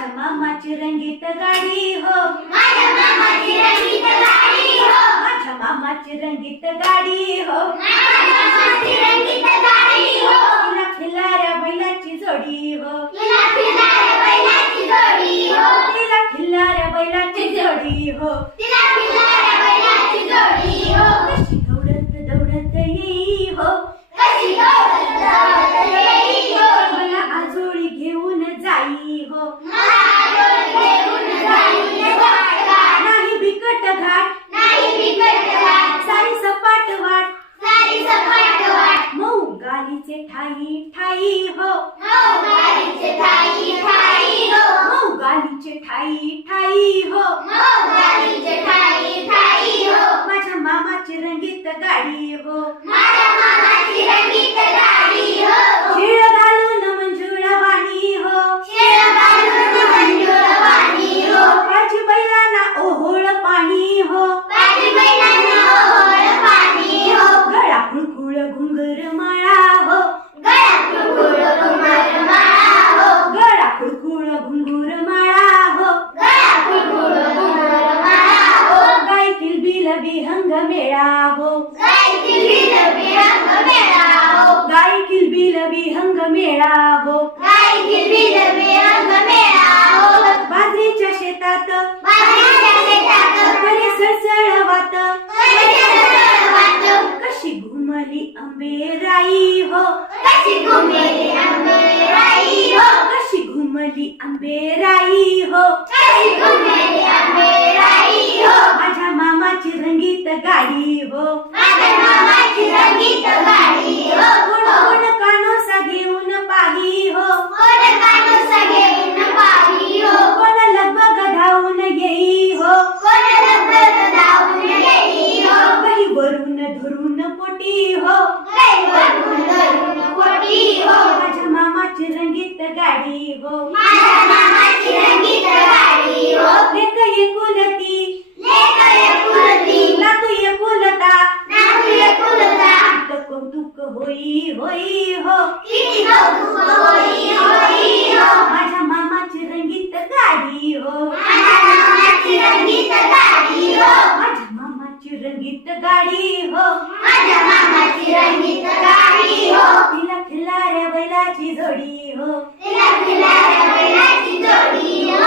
माझ्या मामाची रंगीत गाडी हो, माझ्या मामाची रंगीत गाडी हो, माझ्या मामाची रंगीत गाडी हो, माझ्या मामाची रंगीत गाडी हो, तिला खिल्लाऱ्या बैलाची जोडी हो, तिला खिल्लाऱ्या बैलाची जोडी हो, तिला खिल्लाऱ्या बैलाची जोडी हो, तिला खिल्लाऱ्या बैलाची जोडी हो, कशी दौडत दौडत येई हो, कशी दौडत दौडत येई हो, मला आजोळी घेऊन जाई हो, मला घेऊन जाई जागा, नाही बिकट घाट नाही बिकट घाट, सारी सपाट वाट, सारी सपाट वाट, मऊ गालीचे ठाई ठाई हो, मऊ गालीचे ठाई ठाई हो, मऊ गालीचे ठाई ठाई हो, मऊ गालीचे ठाई ठाई हो, माझ्या मामाची रंगीत गाडी हो, माझ्या मामाची रंगीत गाडी हो, शिळ घालून मंजुळवाणी हो, शिळ घालून मंजुळवाणी हो, पाची बैलांना ओहोळ पाणी हो, पाठी बैलांना ओहोळ पाणी हो, गळा खुळखुळ घुंगर माळा हो, गळा खुळखुळ घुंगर माळा हो, गळा खुळखुळ घुंगूर माळा हो, गळा खुळखुळ घुंगर माळा हो, गाय किलबिल विहंग मेळा हो, गायची विरंग मेळा हो, गाय किलबिल विहंग मेळा हो, गायची विरंग मेळा हो, बाजरीच्या शेतात बाजरीच्या शेतात करी सळसळवात, वाट, कशी घुमली आंबेराई हो, कशी घुमेली आंबेराई हो, कशी घुमली आंबेराई हो, कशी घुमेली आंबेराई हो, माझ्या मामाची रंगीत गाडी हो, माझ्या मामाची रंगीत गाडी हो, कोण कोण कानोसा घेऊन पाही हो, कोण कानोसा घेऊन पाही हो, कोण लगबग धावून येई हो, कोण लगबग धावून येई हो, काही वरून धरून पोटी हो, कैवरून धरून पोटी हो, माझ्या मामाची रंगीत गाडी हो, माझ्या मामाची रंगीत गाडी हो, लेक एकुलती लेक एकुलती, नातू एकुलता, नातू एकुलता, इतकं कौतुक होई होई हो, किती कौतुक होई होई हो, माझ्या मामाची रंगीत गाडी हो, माझ्या मामाची रंगीत गाडी हो, माझ्या मामाची रंगीत गाडी हो, माझ्या मामाची रंगीत गाडी हो, तिला खिल्लाऱ्या बैलाची जोडी हो, तिला खिल्लाऱ्या बैलाची जोडी हो.